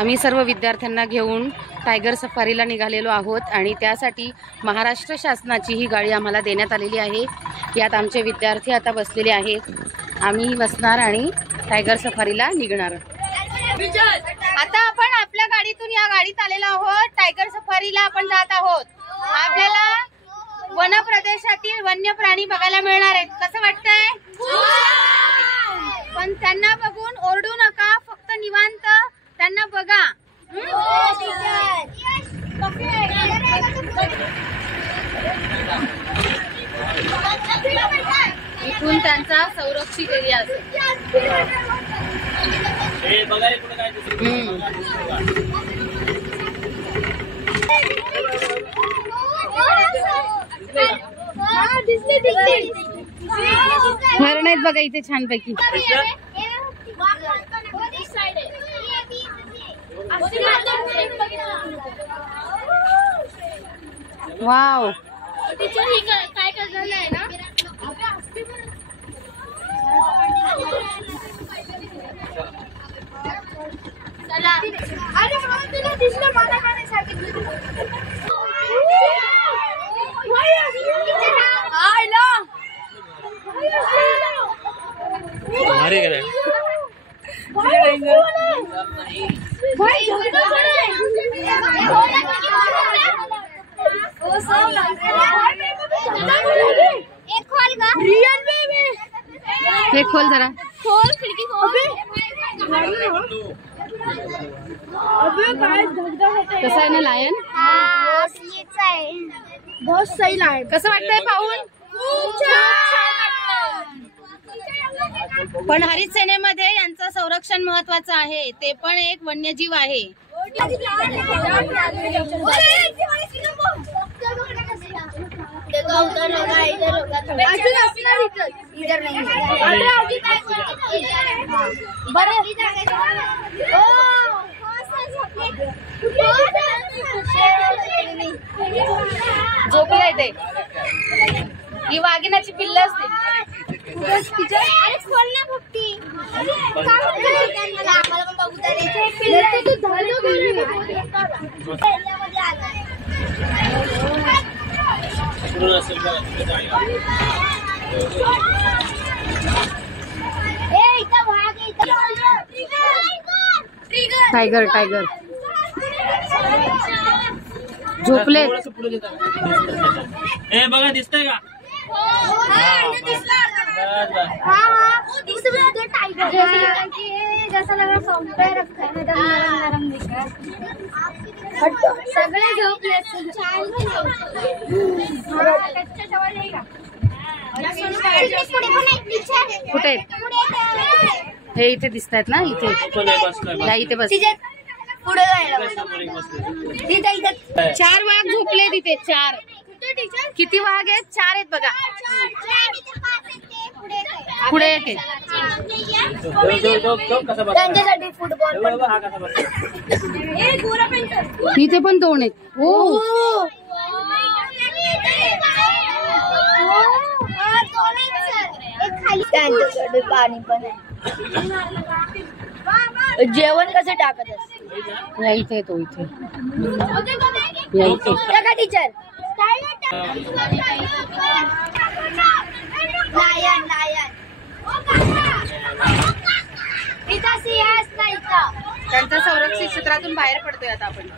आम्ही सर्व विद्यार्थ्यांना घेऊन टायगर सफारीला निघालेलो आहोत आणि त्यासाठी महाराष्ट्र शासनाची ही गाडी आम्हाला देण्यात आलेली आहे। यात आमचे विद्यार्थी आता बसलेले आहेत। आम्ही बसणार आणि टायगर सफारीला निघणार। आता आपण आपल्या गाडीतून या गाडीत आलेलो आहोत। टायगर सफारीला आपण जात आहोत। आपल्याला वन प्रदेशातील वन्य प्राणी बघायला मिळणार आहेत। कसं वाटतंय? पण त्यांना बघून ओरडू नका, फक्त निवांत त्यांना बघा। इथून त्यांचा संरक्षित एरिया असेल। हरण आहेत बघा इथे छानपैकी। वाव, काय करणार आहे ना? चला, अरे तुला दिसलं मला का नाही सांगितलं? हे खोल जरा, खोल खिड़की खोल। कसं आहे ना लायन? बहुत सही लायन। कसं वाटतंय पाहून? पण हरित सेनेमध्ये यांचं संरक्षण महत्वाचं आहे। ते पण एक वन्यजीव आहे। इधर नहीं झोपलाय ते। ही वाघिणाची पिल्लं असते। टायगर टायगर झोपले। बघा दिसतंय का? जैसा लग रहा सॉफ्टवेयर रखा है, नरम दिख रहा है। सगळे झोपले। कुठे आहेत? हे इथे दिसत आहेत ना, इथे या इथे बस। पुढे जायला 4 वाघ झोपले तिथे। 4 किती वाघ आहेत? 4 आहेत बघा। पुढे एक त्यांच्यासाठी फुटबॉल इथे पण 2 आहेत। हो त्यांच्याकडे पाणी पण आहे। जेवण कसं टाकत असते? या इथे तो इथे या इथे का टीचर? लायन लायन त्यांच्या संरक्षित क्षेत्रातून बाहेर पडतोय आता आपण।